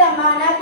તમારા